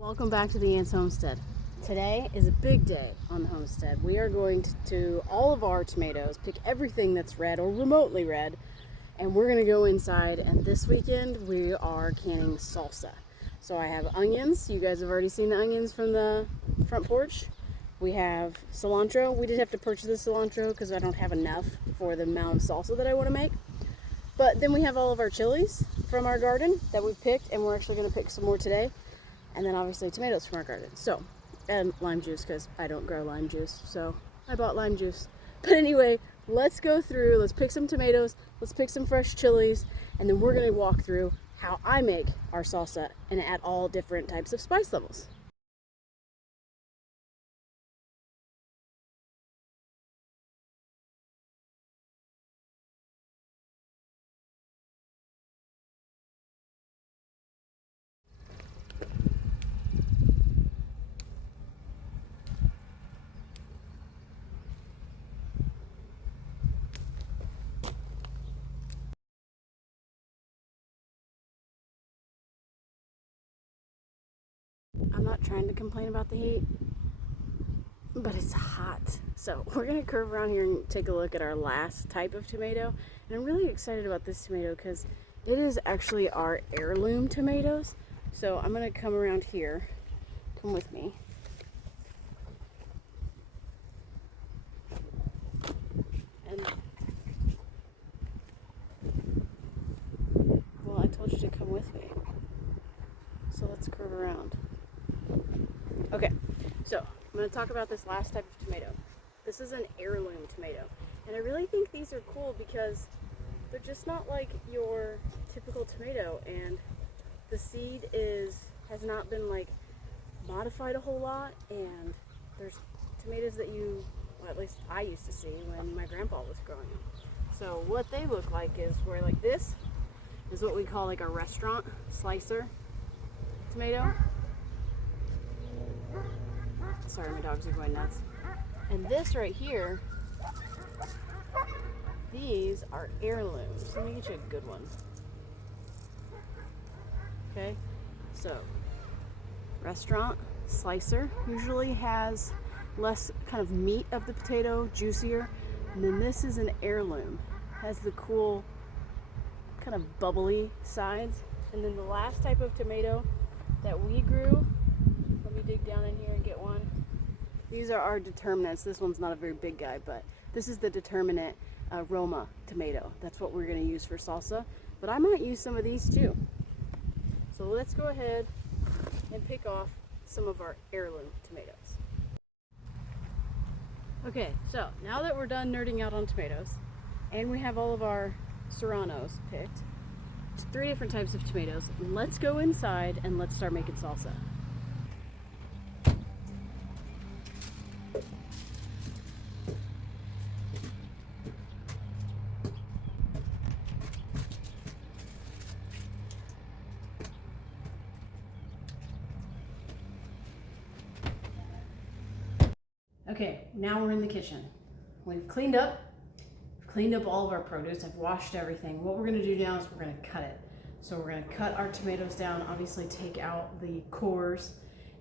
Welcome back to the Ants Homestead. Today is a big day on the homestead. We are going to all of our tomatoes, pick everything that's red or remotely red, and we're going to go inside. And this weekend we are canning salsa. So I have onions. You guys have already seen the onions from the front porch. We have cilantro. We did have to purchase the cilantro because I don't have enough for the amount of salsa that I want to make. But then we have all of our chilies from our garden that we've picked, and we're actually going to pick some more today. And then obviously tomatoes from our garden. So, and lime juice because I don't grow lime juice. So I bought lime juice. But anyway, let's go through, let's pick some tomatoes, let's pick some fresh chilies, and then we're gonna walk through how I make our salsa and add all different types of spice levels. I'm not trying to complain about the heat, but it's hot. So we're gonna curve around here and take a look at our last type of tomato. And I'm really excited about this tomato because it is actually our heirloom tomatoes. So I'm gonna come around here, come with me. And well, I told you to come with me. So let's curve around. Okay, so I'm going to talk about this last type of tomato. This is an heirloom tomato. And I really think these are cool because they're just not like your typical tomato, and the seed has not been like modified a whole lot, and there's tomatoes that well, at least I used to see when my grandpa was growing up. So what they look like is where like this is what we call like a restaurant slicer tomato. Sorry, my dogs are going nuts. And this right here, these are heirlooms. Let me get you a good one. Okay, so restaurant slicer usually has less kind of meat of the potato, juicier. And then this is an heirloom, has the cool kind of bubbly sides. And then the last type of tomato that we grew, let me dig down in here and get one. These are our determinants. This one's not a very big guy, but this is the determinant Roma tomato. That's what we're going to use for salsa, but I might use some of these too. So let's go ahead and pick off some of our heirloom tomatoes. Okay, so now that we're done nerding out on tomatoes, and we have all of our serranos picked, it's 3 different types of tomatoes, let's go inside and let's start making salsa. Okay, now we're in the kitchen. We've cleaned up all of our produce. I've washed everything. What we're gonna do now is we're gonna cut it. So we're gonna cut our tomatoes down, obviously take out the cores,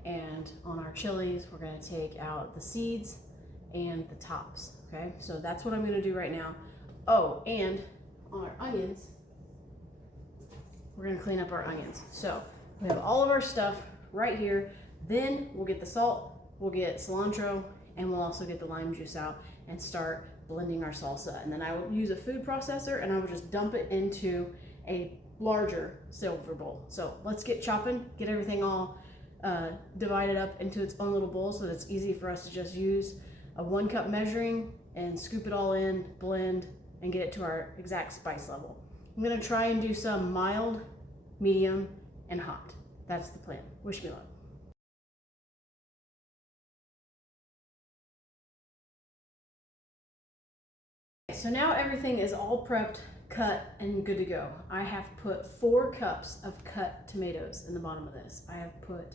and on our chilies, we're gonna take out the seeds and the tops, okay? So that's what I'm gonna do right now. Oh, and on our onions, we're gonna clean up our onions. So we have all of our stuff right here. Then we'll get the salt, we'll get cilantro, and we'll also get the lime juice out and start blending our salsa. And then I will use a food processor and I will just dump it into a larger silver bowl. So let's get chopping, get everything all divided up into its own little bowl so that it's easy for us to just use a 1 cup measuring and scoop it all in, blend, and get it to our exact spice level. I'm gonna try and do some mild, medium, and hot. That's the plan. Wish me luck. So now everything is all prepped, cut, and good to go. I have put 4 cups of cut tomatoes in the bottom of this. I have put,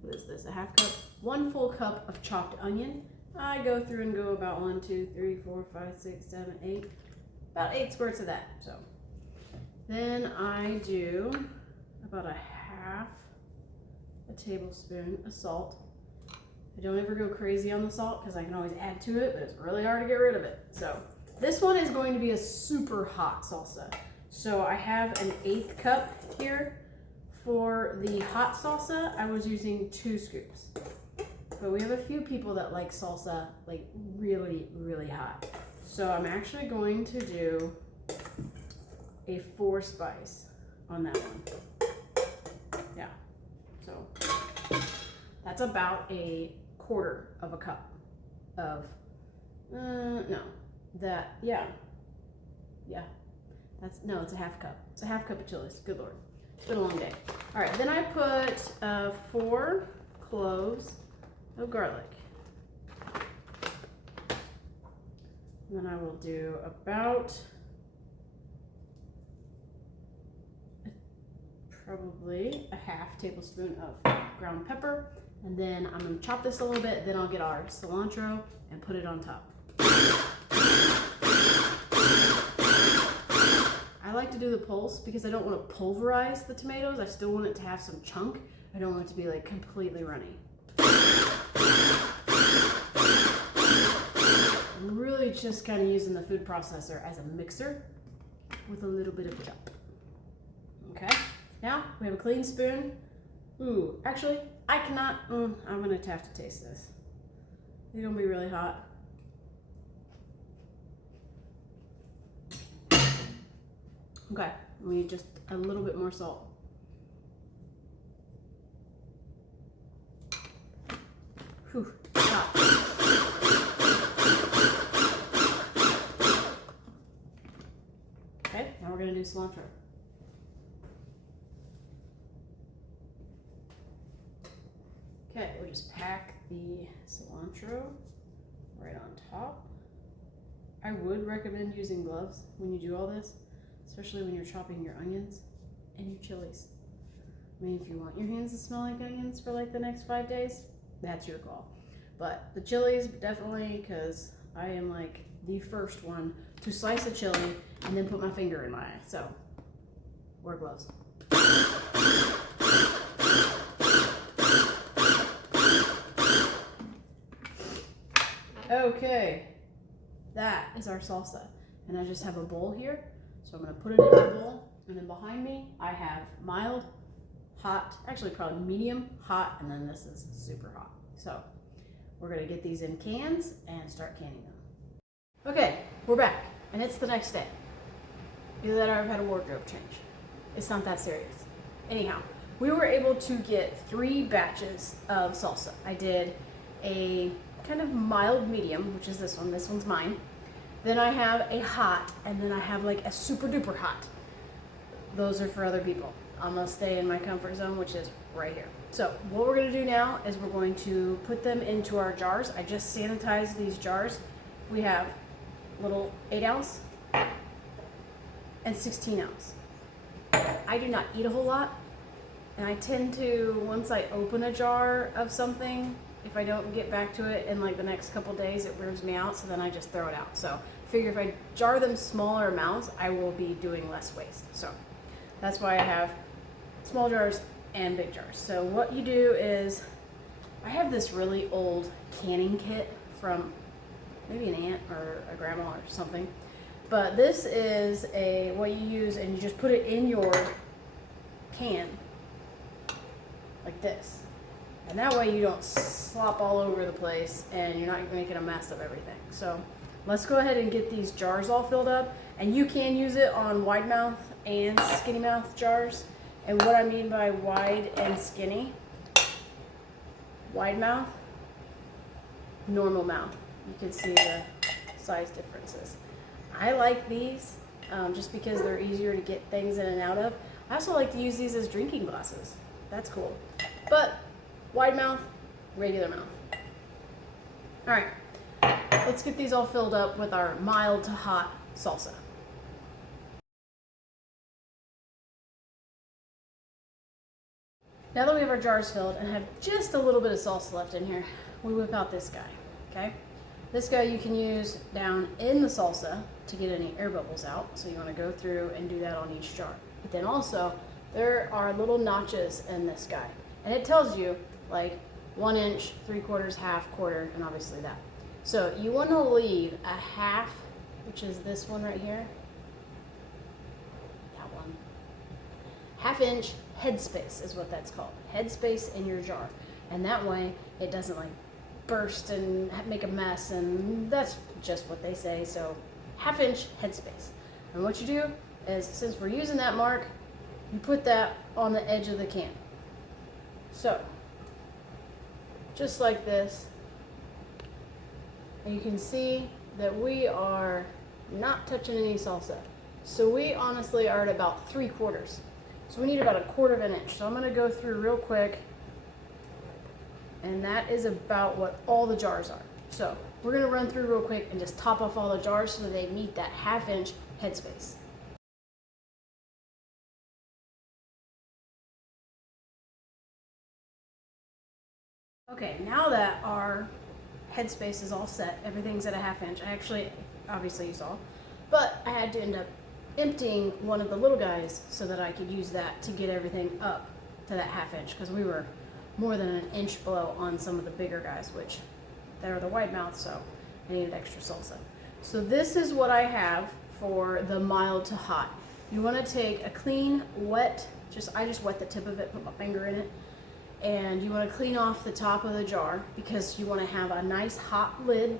what is this, a half cup? 1 full cup of chopped onion. I go through and go about 1, 2, 3, 4, 5, 6, 7, 8, about 8 squirts of that. So then I do about a half a tablespoon of salt. I don't ever go crazy on the salt because I can always add to it, but it's really hard to get rid of it. So this one is going to be a super hot salsa. So I have an 1/8 cup here. For the hot salsa, I was using 2 scoops. But we have a few people that like salsa like really, really hot. So I'm actually going to do a 4 spice on that one. Yeah. So that's about a 1/4 of a cup of, it's a 1/2 cup. It's a 1/2 cup of chilies. Good Lord. It's been a long day. All right, then I put 4 cloves of garlic. And then I will do about probably a 1/2 tablespoon of ground pepper. And then I'm gonna chop this a little bit, then I'll get our cilantro and put it on top. I like to do the pulse because I don't want to pulverize the tomatoes. I still want it to have some chunk. I don't want it to be like completely runny. I'm really just kind of using the food processor as a mixer with a little bit of chop. Okay, now we have a clean spoon. Ooh, actually, I cannot, I'm gonna have to taste this. It's gonna be really hot. Okay, we need just a little bit more salt. Whew, hot. Okay, now we're gonna do cilantro. Okay, we'll just pack the cilantro right on top. I would recommend using gloves when you do all this, especially when you're chopping your onions and your chilies. I mean, if you want your hands to smell like onions for like the next 5 days, that's your call. But the chilies, definitely, because I am like the first one to slice a chili and then put my finger in my eye. So, wear gloves. Okay, that is our salsa. And I just have a bowl here. So I'm gonna put it in my bowl. And then behind me, I have mild, hot, actually probably medium, hot, and then this is super hot. So we're gonna get these in cans and start canning them. Okay, we're back, and it's the next day. Either that or I've had a wardrobe change. It's not that serious. Anyhow, we were able to get 3 batches of salsa. I did a kind of mild medium, which is this one. This one's mine. Then I have a hot, and then I have like a super duper hot. Those are for other people. I'm gonna stay in my comfort zone, which is right here. So what we're gonna do now is we're going to put them into our jars. I just sanitized these jars. We have little 8 ounce and 16 ounce. I do not eat a whole lot, and I tend to, once I open a jar of something, if I don't get back to it in like the next couple days, it wears me out, so then I just throw it out. So I figure if I jar them smaller amounts, I will be doing less waste. So that's why I have small jars and big jars. So what you do is, I have this really old canning kit from maybe an aunt or a grandma or something. But this is what you use, and you just put it in your can like this. And that way you don't slop all over the place and you're not making a mess of everything. So let's go ahead and get these jars all filled up. And you can use it on wide mouth and skinny mouth jars. And what I mean by wide and skinny, wide mouth, normal mouth. You can see the size differences. I like these just because they're easier to get things in and out of. I also like to use these as drinking glasses. That's cool. But wide mouth, regular mouth. All right, let's get these all filled up with our mild to hot salsa. Now that we have our jars filled and have just a little bit of salsa left in here, we whip out this guy, okay? This guy you can use down in the salsa to get any air bubbles out. So you want to go through and do that on each jar. But then also, there are little notches in this guy. And it tells you like 1 inch, 3/4, half, quarter, and obviously that. So you want to leave a half, which is this one right here. That one. 1/2 inch headspace is what that's called. Headspace in your jar. And that way it doesn't like burst and make a mess, and that's just what they say. So 1/2 inch headspace. And what you do is, since we're using that mark, you put that on the edge of the can. So just like this. And you can see that we are not touching any salsa. So we honestly are at about 3/4. So we need about 1/4 of an inch. So I'm going to go through real quick. And that is about what all the jars are. So we're going to run through real quick and just top off all the jars so that they meet that 1/2 inch headspace. Okay, now that our headspace is all set, everything's at a 1/2 inch. I actually, obviously you saw, but I had to end up emptying one of the little guys so that I could use that to get everything up to that 1/2 inch, because we were more than an inch below on some of the bigger guys, which they are the wide mouth, so I needed extra salsa. So this is what I have for the mild to hot. You want to take a clean, wet, I just wet the tip of it, put my finger in it, and you want to clean off the top of the jar because you want to have a nice hot lid,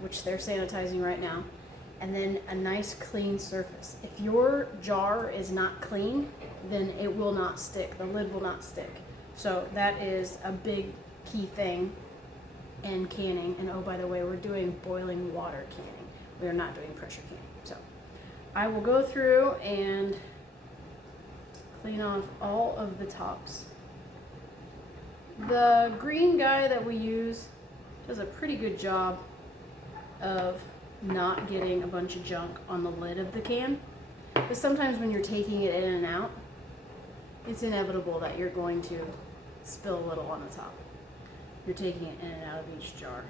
which they're sanitizing right now, and then a nice clean surface. If your jar is not clean, then it will not stick. The lid will not stick. So that is a big key thing in canning. And oh, by the way, we're doing boiling water canning. We are not doing pressure canning. So I will go through and clean off all of the tops. The green guy that we use does a pretty good job of not getting a bunch of junk on the lid of the can. Because sometimes when you're taking it in and out, it's inevitable that you're going to spill a little on the top. You're taking it in and out of each jar.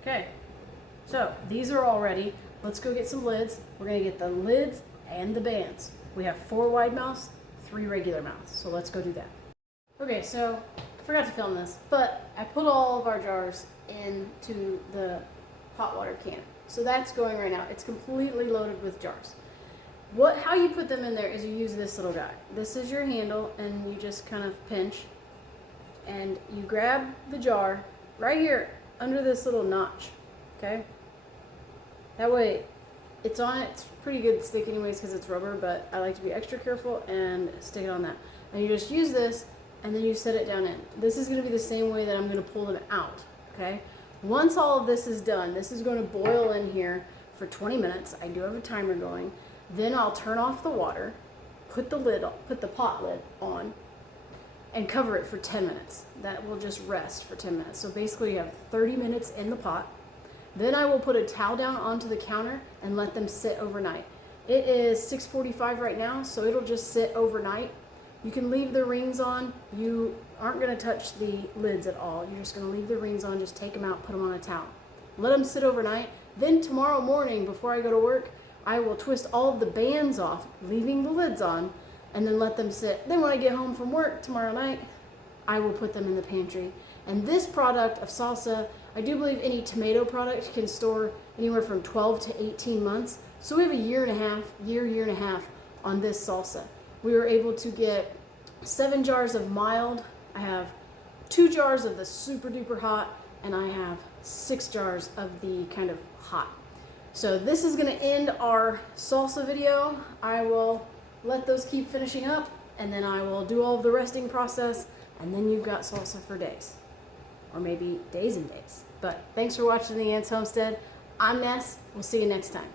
Okay, so these are all ready. Let's go get some lids. We're going to get the lids and the bands. We have 4 wide mouths, 3 regular mouths. So let's go do that. Okay, so I forgot to film this, but I put all of our jars into the hot water can. So that's going right now. It's completely loaded with jars. How you put them in there is you use this little guy. This is your handle, and you just kind of pinch, and you grab the jar right here under this little notch, okay? That way, it's on it. It's pretty good stick anyways because it's rubber, but I like to be extra careful and stick it on that. And you just use this, and then you set it down in. This is going to be the same way that I'm going to pull them out, okay? Once all of this is done, this is going to boil in here for 20 minutes. I do have a timer going. Then I'll turn off the water, put the pot lid on, and cover it for 10 minutes. That will just rest for 10 minutes. So basically you have 30 minutes in the pot. Then I will put a towel down onto the counter and let them sit overnight. It is 6:45 right now, so it'll just sit overnight. You can leave the rings on. You aren't going to touch the lids at all. You're just going to leave the rings on, just take them out, put them on a towel. Let them sit overnight. Then tomorrow morning, before I go to work, I will twist all of the bands off, leaving the lids on, and then let them sit. Then when I get home from work tomorrow night, I will put them in the pantry. And this product of salsa, I do believe any tomato product can store anywhere from 12 to 18 months. So we have a year and a half on this salsa. We were able to get 7 jars of mild. I have 2 jars of the super duper hot, and I have 6 jars of the kind of hot. So this is going to end our salsa video. I will let those keep finishing up, and then I will do all of the resting process, and then you've got salsa for days. Or maybe days and days. But thanks for watching The Ants Homestead. I'm Ness. We'll see you next time.